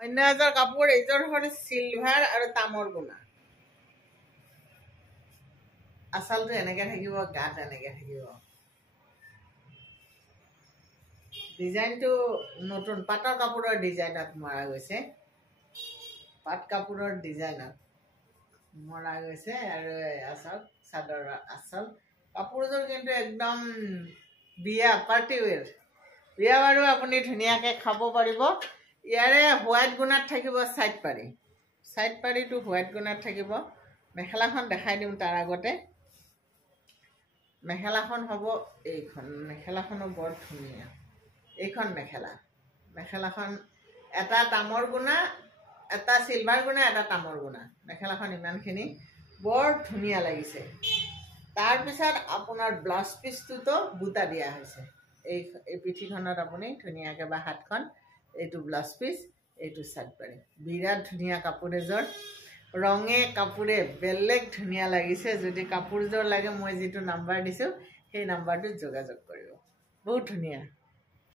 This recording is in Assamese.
অন্য এযোৰ কাপোৰ এইযোৰ হ'ল চিলভাৰ আৰু তামৰ গুণা আচলটো এনেকৈ থাকিব গাত এনেকৈ থাকিব ডিজাইনটো নতুন পাটৰ কাপোৰৰ ডিজাইনত মৰা গৈছে পাট কাপোৰৰ ডিজাইনত মৰা গৈছে আৰু আচল চাদৰৰ আচল কাপোৰযোৰ কিন্তু একদম বিয়া পাৰ্টি ৱেৰ বিয়া বাৰু আপুনি ধুনীয়াকৈ খাব পাৰিব ইয়াৰে হোৱাইট গুণাত থাকিব চাইড পাৰিটো হোৱাইট গুণাত থাকিব মেখেলাখন দেখাই দিম তাৰ আগতে মেখেলাখন হ'ব এইখন মেখেলাখনো বৰ ধুনীয়া এইখন মেখেলাখন এটা তামৰ গুণা এটা চিলভাৰ গুণা এটা তামৰ গুণা মেখেলাখন ইমানখিনি বৰ ধুনীয়া লাগিছে তাৰপিছত আপোনাৰ ব্লাউজ পিচটোতো বুটা দিয়া হৈছে এই পিঠিখনত আপুনি ধুনীয়াকৈ বা হাতখন এইটো ব্লাউজ পিচ এইটো চাইড পাৰি বিৰাট ধুনীয়া কাপোৰ এযোৰ ৰঙে কাপোৰে বেলেগ ধুনীয়া লাগিছে যদি কাপোৰযোৰ লাগে মই যিটো নাম্বাৰ দিছোঁ সেই নাম্বাৰটোত যোগাযোগ কৰিব বহুত ধুনীয়া